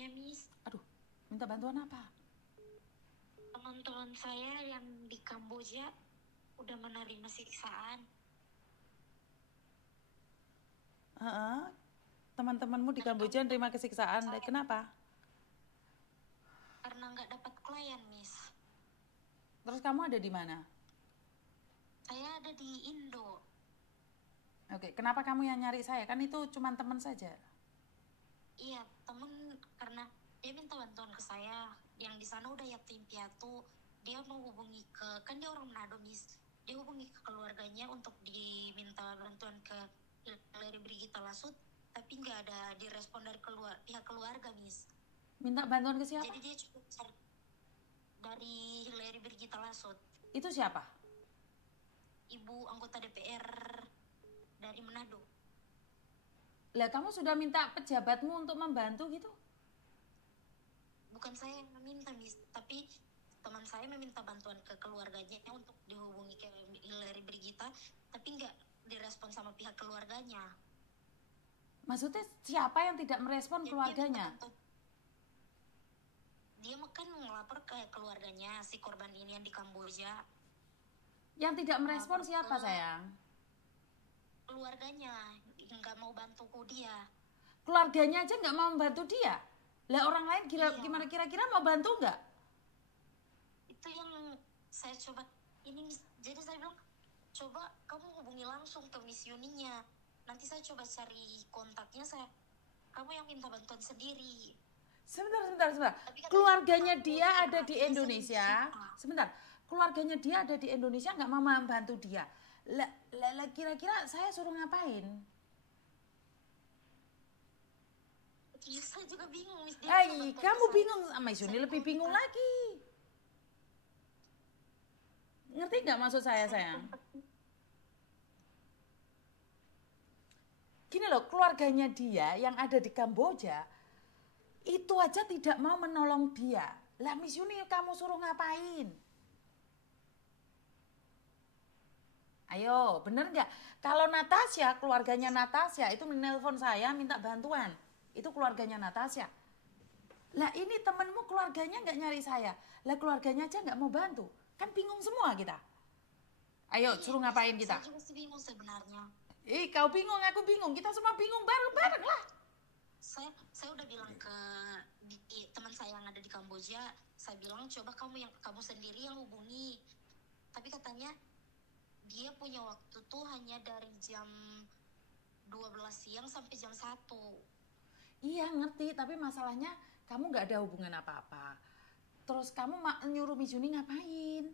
bantuannya, Miss. Aduh, minta bantuan apa? Teman-teman saya yang di Kamboja udah menerima siksaan. Heeh. Teman-temanmu di Kamboja nerima kesiksaan. Kenapa? Karena nggak dapat klien, Miss. Terus kamu ada di mana? Saya ada di Indo. Oke, kenapa kamu yang nyari saya? Kan itu cuma teman saja. Iya, temen karena dia minta bantuan ke saya. Yang di sana udah yatim piatu. Dia mau hubungi kan dia orang Manado, Miss. Dia hubungi ke keluarganya untuk diminta bantuan ke Hillary Brigita Lasut, tapi nggak ada direspon dari pihak keluarga, Miss. Minta bantuan ke siapa? Jadi dia cukup cari dari Hillary Brigita Lasut. Itu siapa? Ibu anggota DPR dari Manado. Lah kamu sudah minta pejabatmu untuk membantu gitu? Bukan saya yang meminta, Miss, tapi teman saya meminta bantuan ke keluarganya untuk dihubungi ke Hillary Brigita, tapi nggak direspon sama pihak keluarganya. Maksudnya siapa yang tidak merespon keluarganya? Dia kan ngelapor ke keluarganya si korban ini yang di Kamboja. Yang tidak merespon siapa, sayang? Keluarganya nggak mau bantu dia. Keluarganya aja nggak mau membantu dia. Lah orang lain gimana kira-kira mau bantu nggak? Itu yang saya coba ini, jadi saya bilang coba kamu hubungi langsung ke Miss Yuninya. Nanti saya coba cari kontaknya, kamu yang minta bantuan sendiri. Sebentar. Keluarganya dia ada di Indonesia. Sebentar. Keluarganya dia ada di Indonesia nggak mau membantu dia. Lah kira-kira saya suruh ngapain? Ya, saya juga bingung, Miss. Kamu bingung sama Yuni, lebih bingung lagi. Ngerti nggak maksud saya, sayang? Gini loh, keluarganya dia yang ada di Kamboja itu aja tidak mau menolong dia. Lah Miss Yuni kamu suruh ngapain? Ayo, bener nggak? Kalau Natasha, keluarganya Natasha itu menelpon saya minta bantuan. Itu keluarganya Natasha. Lah ini temenmu keluarganya nggak nyari saya. Lah keluarganya aja nggak mau bantu. Kan bingung semua kita. Ayo, suruh ngapain kita? Saya juga bingung sebenarnya. Kau bingung, aku bingung. Kita semua bingung bareng-bareng lah. Saya udah bilang ke teman saya yang ada di Kamboja, saya bilang coba kamu sendiri yang hubungi. Tapi katanya dia punya waktu tuh hanya dari jam 12 siang sampai jam 1. Iya ngerti, tapi masalahnya kamu gak ada hubungan apa-apa. Terus kamu nyuruh Miss Yuni ngapain?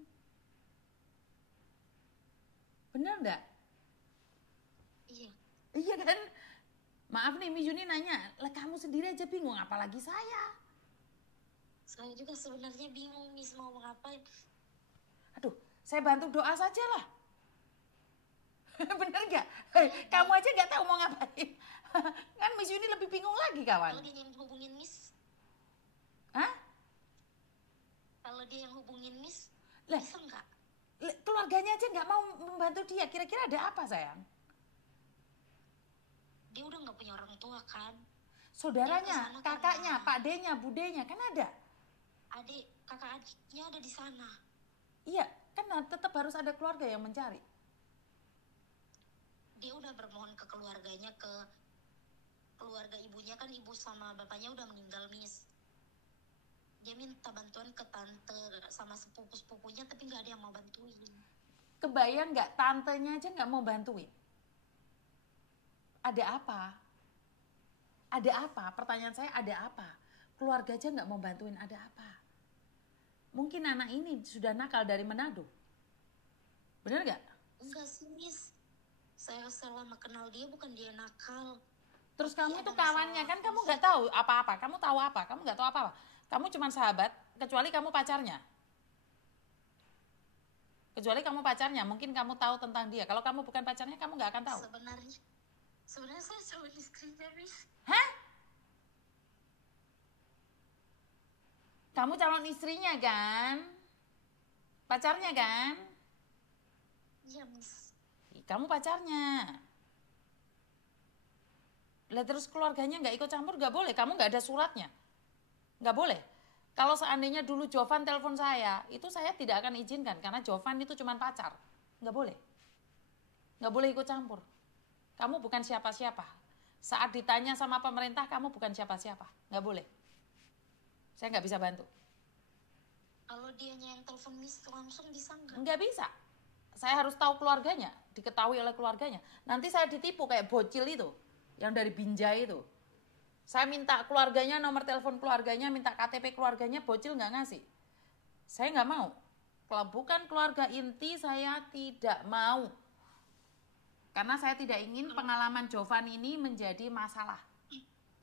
Bener gak? Iya. Iya kan? Maaf nih Miss Yuni nanya, lah kamu sendiri aja bingung, apalagi saya. Saya juga sebenarnya bingung, Miss, mau ngapain. Aduh, saya bantu doa saja lah. Bener gak? Kamu aja gak tahu mau ngapain. Kan Miss Yuni lebih bingung lagi kawan. Kalau dia yang hubungin Miss? Hah? Kalau dia yang hubungin Miss, lah, bisa nggak? Keluarganya aja nggak mau membantu dia. Kira-kira ada apa sayang? Dia udah nggak punya orang tua kan? Saudaranya, kakaknya, Pak D-nya, Budenya kan ada? Kakak adiknya ada di sana. Iya, kan tetap harus ada keluarga yang mencari. Dia udah bermohon ke keluarganya, ke keluarga ibunya, kan ibu sama bapaknya udah meninggal, Miss. Dia minta bantuan ke tante sama sepupu-sepupunya, tapi nggak ada yang mau bantuin. Kebayang nggak, tantenya aja nggak mau bantuin? Ada apa? Ada apa? Pertanyaan saya ada apa? Keluarga aja nggak mau bantuin, ada apa? Mungkin anak ini sudah nakal dari Manado. Bener nggak? Enggak sih, Miss. Saya selama kenal dia bukan dia nakal. Terus kamu tuh kawannya kan, kamu nggak tahu apa-apa. Kamu tahu apa? Kamu nggak tahu apa-apa. Kamu cuma sahabat, kecuali kamu pacarnya. Kecuali kamu pacarnya, mungkin kamu tahu tentang dia. Kalau kamu bukan pacarnya, kamu nggak akan tahu. Sebenarnya saya calon istrinya, Miss. Hah? Kamu calon istrinya kan? Pacarnya kan? Iya, Miss. Kamu pacarnya. Lah terus keluarganya nggak ikut campur, nggak boleh. Kamu nggak ada suratnya. Nggak boleh. Kalau seandainya dulu Jovan telepon saya, itu saya tidak akan izinkan karena Jovan itu cuma pacar. Nggak boleh. Nggak boleh ikut campur. Kamu bukan siapa-siapa. Saat ditanya sama pemerintah, kamu bukan siapa-siapa. Nggak boleh. Saya nggak bisa bantu. Kalau dianya yang telepon Miss langsung bisa nggak? Nggak bisa. Saya harus tahu keluarganya, diketahui oleh keluarganya. Nanti saya ditipu kayak bocil itu, yang dari Binjai itu. Saya minta keluarganya, nomor telepon keluarganya, minta KTP keluarganya, bocil nggak ngasih. Saya nggak mau. Kalau bukan keluarga inti, saya tidak mau. Karena saya tidak ingin pengalaman Jovan ini menjadi masalah.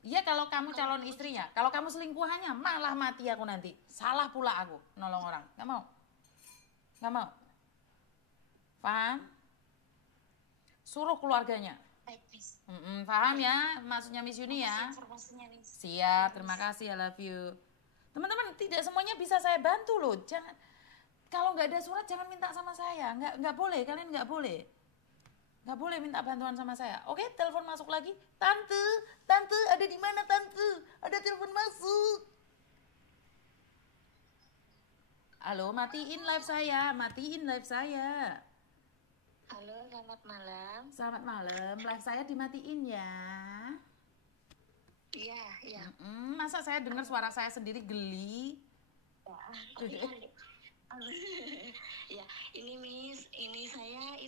Iya kalau kamu calon istrinya, kalau kamu selingkuhannya, malah mati aku nanti. Salah pula aku nolong orang. Nggak mau. Nggak mau. Paham? Suruh keluarganya. Baik, Miss. Paham ya maksudnya Miss Yuni ya? Informasinya, Miss. Siap, terima kasih, I love you. Teman-teman, tidak semuanya bisa saya bantu loh. Jangan, kalau nggak ada surat jangan minta sama saya. Nggak boleh, kalian nggak boleh. Nggak boleh minta bantuan sama saya. Oke, telepon masuk lagi. Tante ada di mana tante? Ada telepon masuk. Halo, matiin live saya. Halo, selamat malam. Selamat malam, live saya dimatiin ya. Iya, iya. Masa saya dengar suara saya sendiri geli? Ya, ini Miss, ini saya